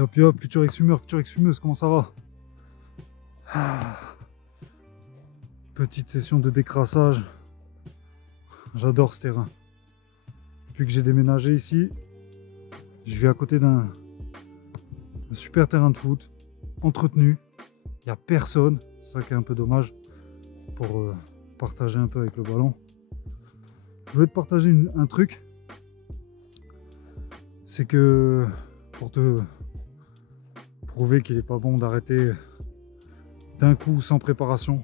Yop yop, futur ex-fumeur, future ex-fumeuse, comment ça va? Petite session de décrassage. J'adore ce terrain. Depuis que j'ai déménagé ici, je vis à côté d'un super terrain de foot, entretenu. Il n'y a personne, c'est ça qui est un peu dommage pour partager un peu avec le ballon. Je voulais te partager un truc. C'est que pour te prouver qu'il n'est pas bon d'arrêter d'un coup sans préparation.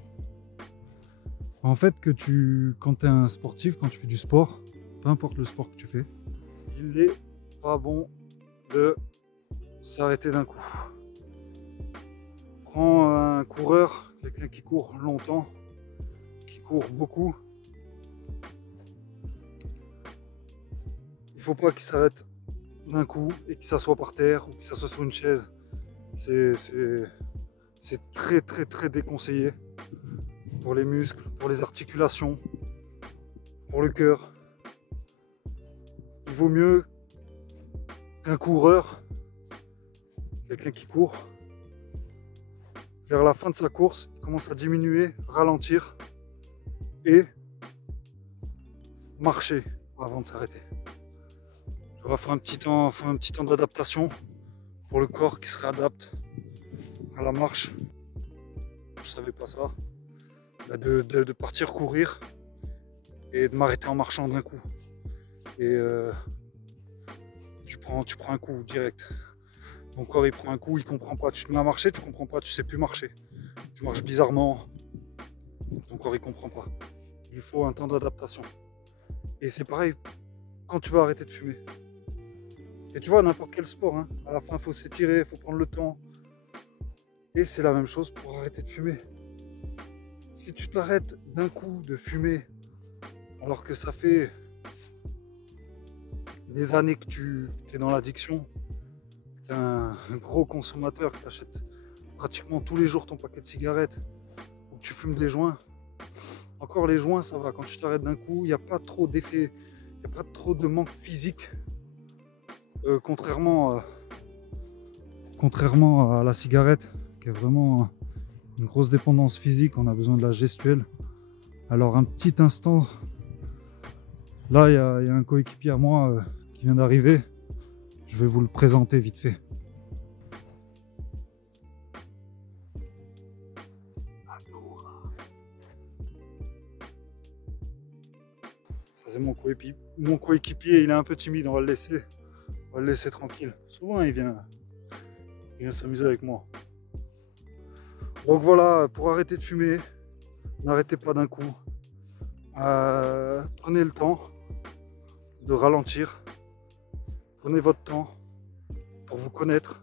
En fait, quand tu es un sportif, quand tu fais du sport, peu importe le sport que tu fais, il n'est pas bon de s'arrêter d'un coup. Prends un coureur, quelqu'un qui court longtemps, qui court beaucoup. Il ne faut pas qu'il s'arrête d'un coup et qu'il s'assoie par terre ou qu'il s'assoie sur une chaise. C'est très très très déconseillé pour les muscles, pour les articulations, pour le cœur. Il vaut mieux qu'un coureur, quelqu'un qui court, vers la fin de sa course, il commence à diminuer, ralentir et marcher avant de s'arrêter. Il va faire un petit temps d'adaptation pour le corps qui se réadapte à la marche. Je ne savais pas ça. De partir courir et de m'arrêter en marchant d'un coup. Et tu prends un coup direct. Ton corps il prend un coup, il comprend pas. Tu te mets à marcher, tu comprends pas, tu sais plus marcher. Tu marches bizarrement. Ton corps il comprend pas. Il faut un temps d'adaptation. Et c'est pareil quand tu vas arrêter de fumer. Et tu vois, n'importe quel sport, hein, à la fin il faut s'étirer, il faut prendre le temps. Et c'est la même chose pour arrêter de fumer. Si tu t'arrêtes d'un coup de fumer, alors que ça fait des années que tu es dans l'addiction, tu es un gros consommateur, que tu achètes pratiquement tous les jours ton paquet de cigarettes, ou que tu fumes des joints, encore les joints ça va, quand tu t'arrêtes d'un coup, il n'y a pas trop d'effet, il n'y a pas trop de manque physique, contrairement à la cigarette, qui est vraiment une grosse dépendance physique, on a besoin de la gestuelle. Alors un petit instant, là il y a un coéquipier à moi qui vient d'arriver, je vais vous le présenter vite fait. Ça c'est mon coéquipier, il est un peu timide, on va le laisser tranquille. Souvent il vient s'amuser avec moi. Donc voilà, pour arrêter de fumer, n'arrêtez pas d'un coup. Prenez le temps de ralentir. Prenez votre temps pour vous connaître,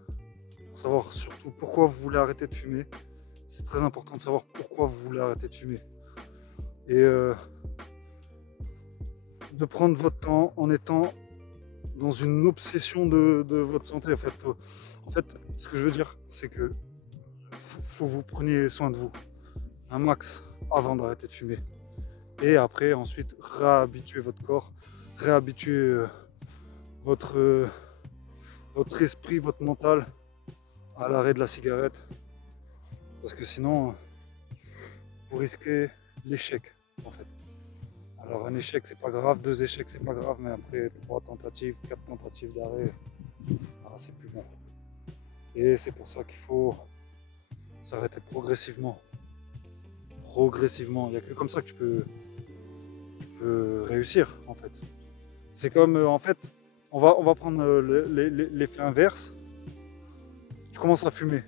pour savoir surtout pourquoi vous voulez arrêter de fumer. C'est très important de savoir pourquoi vous voulez arrêter de fumer. Et de prendre votre temps en étant dans une obsession de votre santé. En fait, ce que je veux dire, c'est que faut que vous preniez soin de vous un max avant d'arrêter de fumer. Et après, ensuite, réhabituer votre corps, réhabituer votre esprit, votre mental à l'arrêt de la cigarette. Parce que sinon, vous risquez l'échec, en fait. Alors un échec, c'est pas grave, 2 échecs, c'est pas grave, mais après 3 tentatives, 4 tentatives d'arrêt, c'est plus bon. Et c'est pour ça qu'il faut s'arrêter progressivement. Il n'y a que comme ça que tu peux réussir, en fait. C'est comme, en fait, on va prendre l'effet inverse. Tu commences à fumer.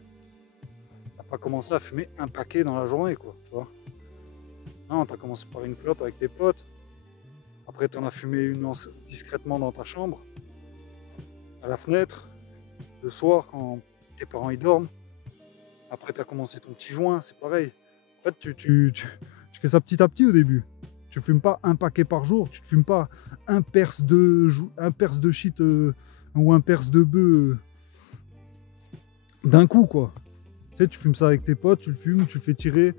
Tu n'as pas commencé à fumer un paquet dans la journée, quoi, tu vois. Non, tu as commencé par une clope avec tes potes. Après, tu en as fumé une discrètement dans ta chambre, à la fenêtre, le soir, quand tes parents y dorment. Après, tu as commencé ton petit joint, c'est pareil. En fait, tu fais ça petit à petit au début. Tu fumes pas un paquet par jour, tu ne fumes pas un perce de shit ou un perce de bœuf d'un coup, quoi. Tu sais, tu fumes ça avec tes potes, tu le fumes, tu le fais tirer,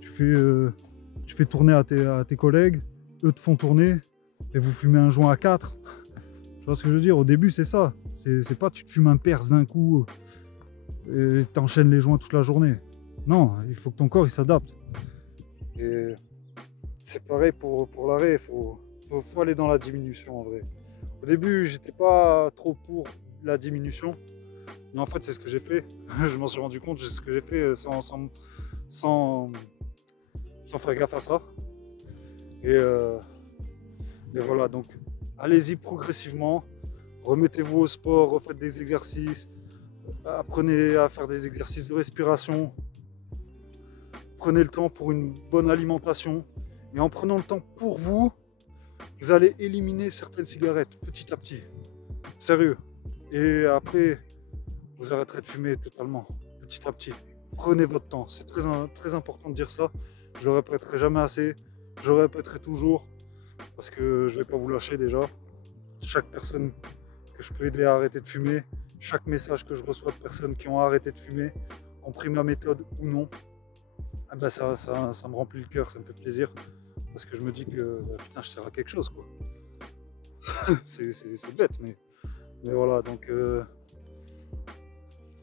tu fais tourner à tes collègues, eux te font tourner, et vous fumez un joint à 4. Tu vois ce que je veux dire? Au début, c'est ça. C'est pas tu te fumes un perce d'un coup, et t'enchaînes les joints toute la journée. Non, il faut que ton corps il s'adapte. Et c'est pareil pour l'arrêt, faut aller dans la diminution en vrai. Au début, j'étais pas trop pour la diminution, mais en fait, c'est ce que j'ai fait. Je m'en suis rendu compte, c'est ce que j'ai fait sans faire gaffe à ça. Et voilà, donc allez-y progressivement, remettez-vous au sport, refaites des exercices, apprenez à faire des exercices de respiration, prenez le temps pour une bonne alimentation, et en prenant le temps pour vous, vous allez éliminer certaines cigarettes petit à petit, sérieux. Et après, vous arrêterez de fumer totalement, petit à petit. Prenez votre temps, c'est très important de dire ça. Je le répéterai jamais assez, je le répéterai toujours, parce que je ne vais pas vous lâcher déjà. Chaque personne que je peux aider à arrêter de fumer, chaque message que je reçois de personnes qui ont arrêté de fumer, ont pris ma méthode ou non, eh ben ça me remplit le cœur, ça me fait plaisir, parce que je me dis que putain, je sers à quelque chose, quoi. c'est bête, mais voilà, donc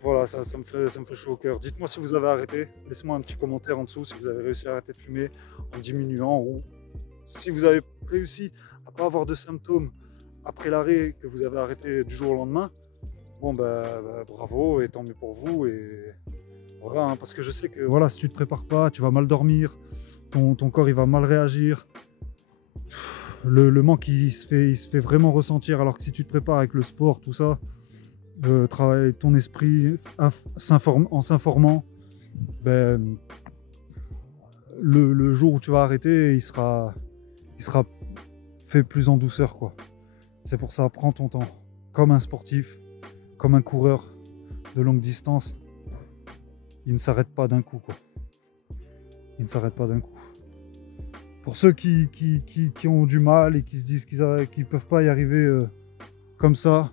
voilà, ça me fait chaud au cœur. Dites-moi si vous avez arrêté, laissez-moi un petit commentaire en dessous si vous avez réussi à arrêter de fumer en diminuant, ou si vous avez réussi à pas avoir de symptômes après l'arrêt, que vous avez arrêté du jour au lendemain. Bon bravo, et tant mieux pour vous, et voilà, hein, parce que je sais que voilà, si tu te prépares pas, tu vas mal dormir, ton corps il va mal réagir, le manque il se fait vraiment ressentir, alors que si tu te prépares avec le sport, tout ça, travailler ton esprit en s'informant, ben, le jour où tu vas arrêter, il sera fait plus en douceur, quoi. C'est pour ça, prends ton temps, comme un sportif, comme un coureur de longue distance, il ne s'arrête pas d'un coup, quoi. Il ne s'arrête pas d'un coup. Pour ceux qui ont du mal et qui se disent qu'ils ne peuvent pas y arriver comme ça,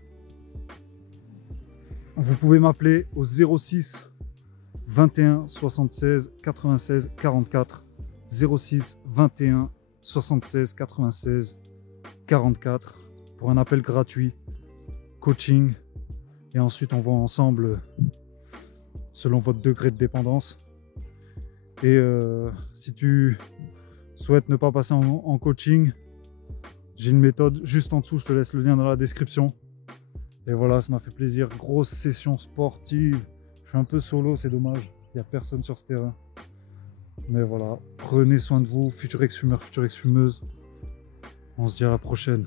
vous pouvez m'appeler au 06 21 76 96 44. 06 21 76 96 44 pour un appel gratuit, coaching, et ensuite on va ensemble selon votre degré de dépendance. Et si tu souhaites ne pas passer en coaching, j'ai une méthode juste en dessous, je te laisse le lien dans la description. Et voilà, ça m'a fait plaisir. Grosse session sportive. Je suis un peu solo, c'est dommage. Il n'y a personne sur ce terrain. Mais voilà, prenez soin de vous, futur ex-fumeur, future ex-fumeuse. On se dit à la prochaine.